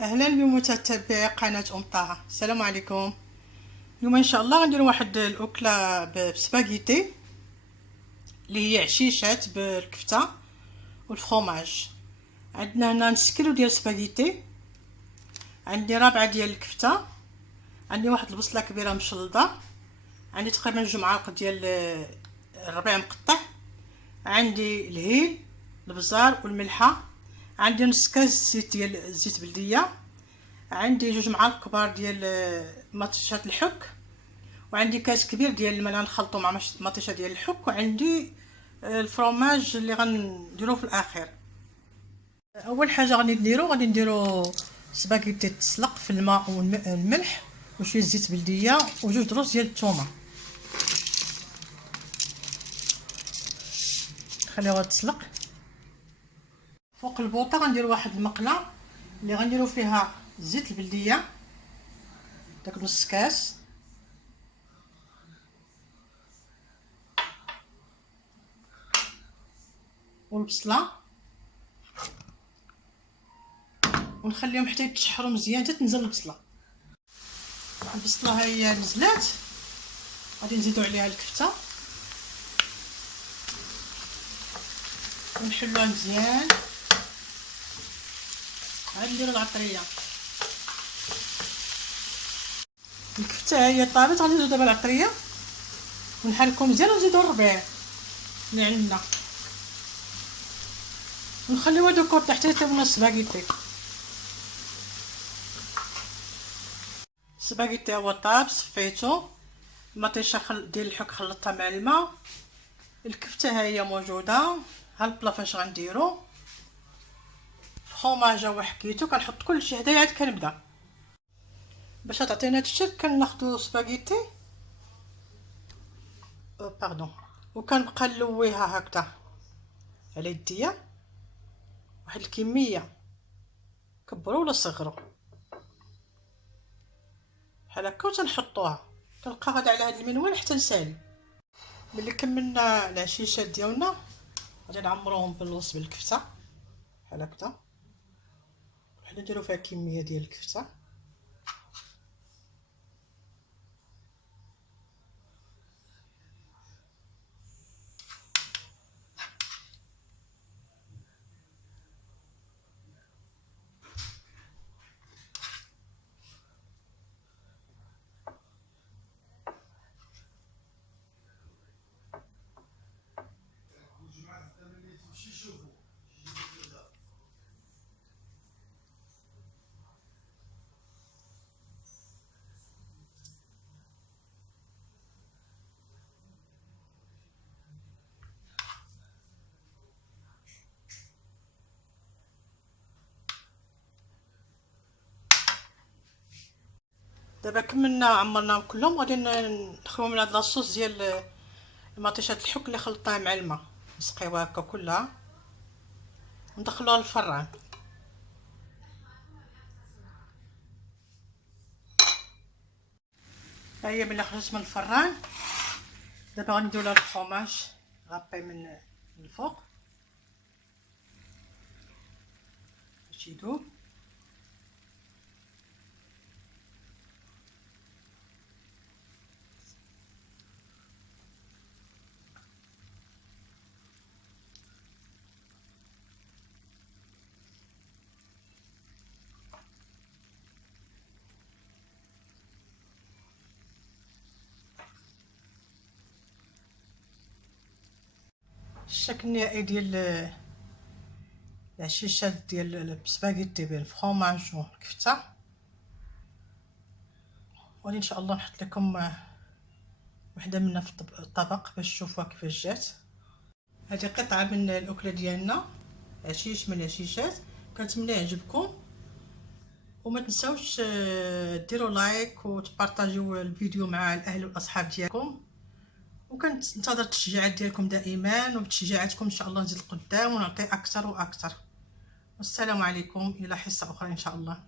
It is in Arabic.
اهلا بمتتبعي قناه طه. السلام عليكم. اليوم ان شاء الله غندير واحد الاكله بسباغيتي اللي هي عشيشات بالكفته والفرomاج. عندنا هنا نص كيلو ديال سباغيتي، عندي ربعه ديال الكفته، عندي واحد البصله كبيره مشلضه، عندي تقريبا 2 معالق ديال الربيع مقطع، عندي الهيل البزار والملحه، عندي نص كاس زيت ديال الزيت بلديه، عندي 2 معالق كبار ديال مطيشات الحك، وعندي كاس كبير ديال الماء نخلطو مع مطيشه ديال الحك، وعندي الفرomاج اللي غنديروه في الاخير. اول حاجه غادي نديرو سباغيتي تسلق في الماء والملح وشويه زيت بلديه وجوج دروس ديال الثومه، خليوها تسلق. فوق البوطه غندير واحد المقله اللي غنديرو فيها زيت البلديه داك نص كاس، والبصله، ونخليهم حتى يتشحروا مزيان حتى تنزل البصله. البصله ها هي نزلات، غادي نزيدو عليها الكفته ونحلوها مزيان. عاد نديرو العطريه. الكفته ها هي طابت، غادي نزيدو دابا العطريه ونحركو مزيان ونزيدو الربيع اللي عندنا ونخليوها دوكو حتى يطيبنا السباغيتي. السباغيتي هو طاب، صفيتو، المطيشه ديال الحك خلطتها مع الماء، الكفته ها هي موجوده، ها البلا فاش غنديرو فرomاج هو حكيتو، كنحط كلشي هدايا عاد كنبدا. باش تعطينا هاد الشكل كناخدو سباغيتي وكنبقى نلويها هكذا على يديا واحد الكميه، كبروا ولا صغروا بحال هكا وتنحطوها، كنبقى غادا على هاد المنوال حتى نسالي. ملي كملنا العشيشات ديالنا غادي نعمروهم بالوص بالكفته بحال هكذا، حنا نديرو فيها كميه ديال الكفته. دابا كملنا عمرناهم كلهم، غادي نخويو من هاد لاصوص ديال المطيشات الحك اللي خلطناها مع الماء، نسقيوها هكا كلها وندخلوها للفران. ها هي ملي خرجت من الفران دابا غنديرو لها الفرomاج غابي من الفوق باش يذوب. الشكل النهائي ديال العشيشات ديال السباغيتي بالفرomاج والكفته، وغادي ان شاء الله نحط لكم وحده منها في الطبق باش تشوفوها كيفاش جات. هذه قطعه من الاكله ديالنا، عشيش من العشيشات، كنتمنى يعجبكم، وما تنساوش ديروا لايك وتبارطاجيو الفيديو مع الاهل والاصحاب ديالكم، وكنتظر التشجيعات ديالكم دائما، وبتشجيعاتكم ان شاء الله نزيد لقدام ونعطي اكثر واكثر. والسلام عليكم، الى حصه اخرى ان شاء الله.